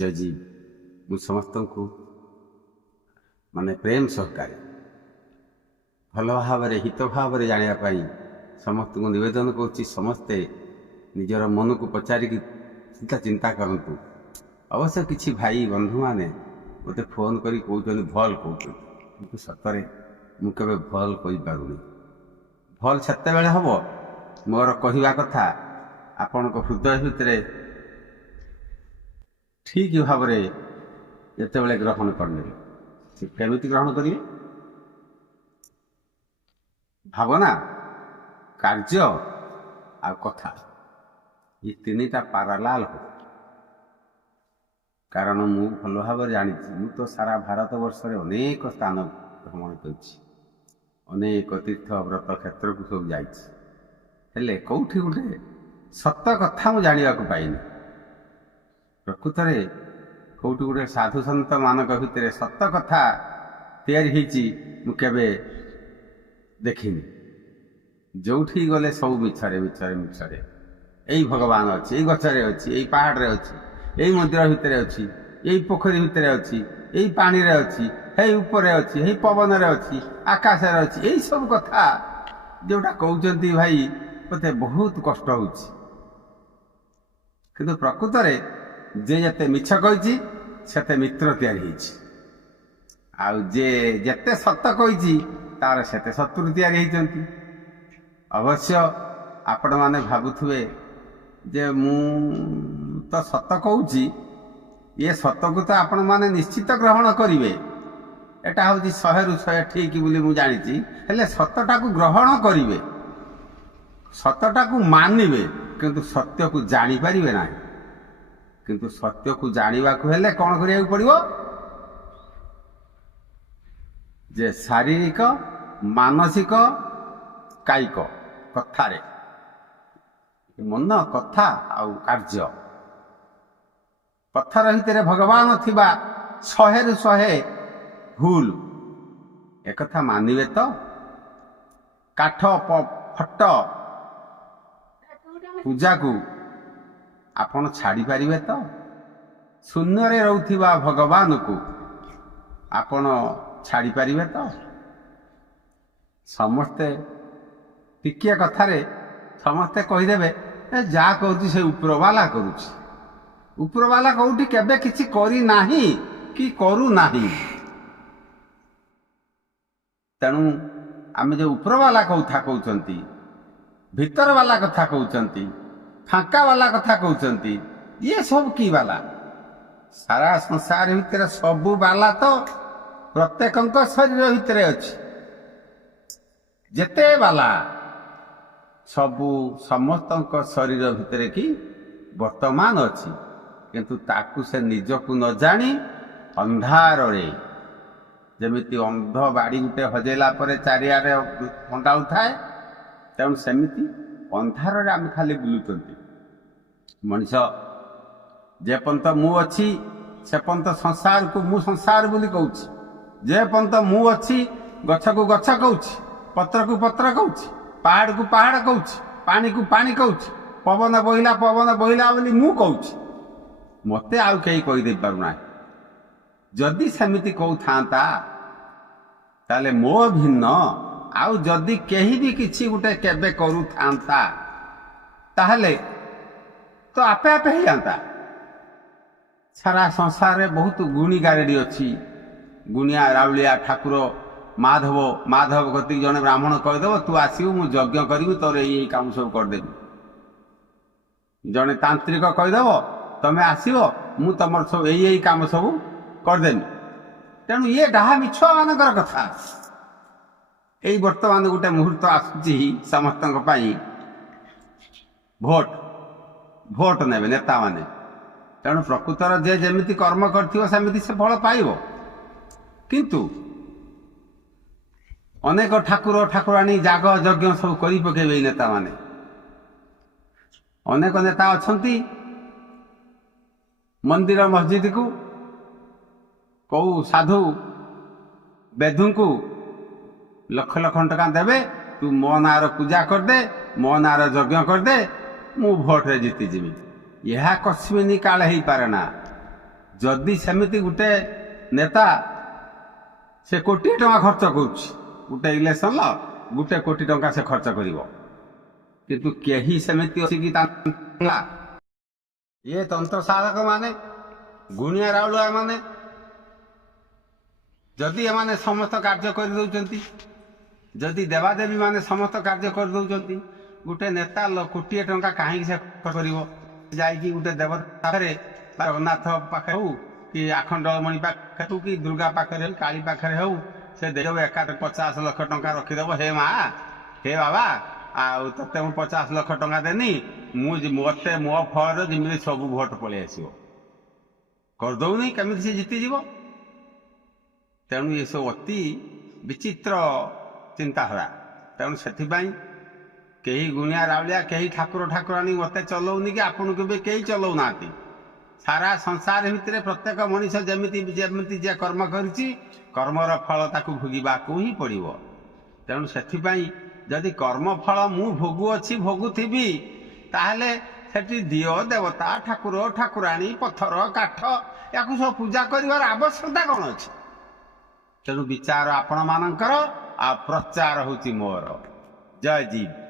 जजी मु समस्त को माने प्रेम सहकारी भल भाव हित भाव जानापी समस्त को नवेदन करुच्ची समस्ते निजर मन को पचारिक चिंता करूँ। अवश्य किसी भाई बंधु मैंने मत फोन कर भल कहते सतरे मुझे भल कही भल से हम मोर कहवा कथा आपण हृदय भितर ठीक भाव जिते ग्रहण करने केमी ग्रहण करेंगे भावना कार्य आ कथा ये तीनटा पारालाल हो। कारण मु भल भाव जानी मु तो सारा भारत वर्ष में अनेक स्थान भ्रमण कर तीर्थ व्रत क्षेत्र को सब जाइए कौटी गोटे सत कथा मु जाना पाइनि। प्रकृत में कौटी गोटे साधु सन्त मान भितर सत कथा तैयारी मुझे देखिनी। जो गले सब मिछरे मिछरे मिछरे यही भगवान अच्छी यही गचरे अच्छी यही पहाड़ अच्छी यही मंदिर भितर अच्छी यही पोखरी भितर अच्छी यही पानी रे अच्छी यही ऊपर अच्छी यही पवन रे अच्छी आकाश रे अच्छी यही सब कथा जोटा कहते भाई मते बहुत कष्ट हो। किंतु प्रकृत में जे जते मिछ कही सेते मित्र तैयारी जे जेते सत कही तार सेते शत्रु तैयारी होती। अवश्य आपण माने भावुवे जे मु तो सत कहूँ ये सत को तो आपण माने निश्चित ग्रहण करेंगे एटा हूँ 100 ରୁ 100 ठीक बोली मुझे जानी हेले सतटा को ग्रहण करेंगे सतटा को मानिबे किंतु सत्य को जानी पारिबे ना। किंतु सत्य को जानिबा को हेले कौन करिया पड़िबो जे शारीरिक मानसिक कायिक कथारे मन कथा आउ कार्य पत्थर भितर भगवान थिबा 100 ରୁ 100 भूल एक मानिबे तो काठ फट पूजा को आपण छाड़ी पारिबे तो शून्य रे रहउथिबा भगवान को आपण छाड़ी पारिबे तो समस्ते टिकिया कथारे समस्ते कहीदेवे जा कहूँ से उपरवाला करुच्ची उपरवाला कौटी केबे किछि करी नाही कि करू नाही। तेणु आमे जो उपरवाला कथा कहउचंती भीतर वाला कथा कहउचंती फांका वाला कथा कहउचंती ये सब की वाला सारा संसार भितर सबु वाला तो प्रत्येकंक शरीर भितर अछि जेते वाला सबु समस्तंक शरीर भितर की वर्तमान अछि किंतु ताकू से निजकू न जानी अंधार रे जमिति अंध बाड़ी गुटे हजेला परे चारियारे अंडाउ थाए तेणु सेमिति अंधार रे आम खाली बुलुचंती मनीष जे पंत मु अच्छी से पंत संसार को मु संसार बोली कहूँ जे पंत मु अच्छी गछ को गछ कहूँ पत्र को पत्र कहूँ पहाड़ को पहाड़ कहूँ पानी को पानी कहूँ पवन बहिला बोली मु कहूँ मते आउ कहीं कहीदे पारुना। जदि सेमिति कहू था ताले मो भिन्न आउ जदि केही भी किछि गुटे केबे करू था ताहले तो आपे आपे ही जाता। सारा संसार में बहुत गुणी गारेडी अच्छी गुणिया राउलिया ठाकुर माधव माधव गति जने ब्राह्मण कहीदेव तू आसबू मु यज्ञ करी तोर यही काम सब करदेवी जने तांत्रिक कहीदेव तमें आसो मु तुम सब यही काम सब करदेवी। तेणु ये डाहा मिछुआ मानकर कथा यही वर्तमान गोटे मुहूर्त आसुची समस्त भोट भोट ने नेता माने तेणु प्रकृतर जे जमिति कर्म करमिति से फल पाइब। किंतु अनेक ठाकुर ठाकुराणी जाग यज्ञ सब करी पकेबे नेता माने अनेक नेता अछंती मंदिर मस्जिद को कौ साधु बेधु को लक्ष लक्ष टका देवे तू मो नार पूजा करदे मो नार यज्ञ करदे मु भोट रे जीति जीवी यह कस्मिनी काल ही पारे ना जदि सेमिति गोटे नेता से कोटी टंका खर्च करुच्ची गोटे इलेक्शन गोटे कोटी टंका से खर्च कर किंतु केही सेमिति अछि कि ये तंत्र साधक माने गुणिया राउलुआ माने जदि एमाने समस्त कार्य कर दउचंती जदि देवादेवी माने समस्त कार्य कर दउचंती गोटे नेता कोटी टंका कहीं से करिवो जाइकी गोटे देवता पाखरे जगन्नाथ पाखे हो कि आखंडमणि पाखे हो कि दुर्गा पाखे हो काली पाखे हो से देव एका 50 लाख टंका रखिदेव हे माँ हे बाबा आते मु 50 लाख टंका देनी मते मो फर जमी सब भोट पलि आसो करदौनी केमी से जीतीज तेणु ये सब अति विचित्र चिंताधारा तेणु से कहीं गुणिया राउलिया कहीं ठाकुर ठाकुराणी मते चलाऊनी कि आपन के कहीं चलाऊना सारा संसार भितर प्रत्येक मनीष जमी जमी जे कर्म करिछि कर्मर फल ताकू भोगिबाकू ही पड़िबो तेणु सेथिपाई जदि कर्म फल मु भोगुअछि भोगुथिबी ताहले सेठी दियो देवता ठाकुर ठाकुराणी पत्थर काठ याकू सब पूजा करिवार आवश्यकता कौन अछि तेणु विचार आपण मानकर आ प्रचार होछि मोर जय जीव।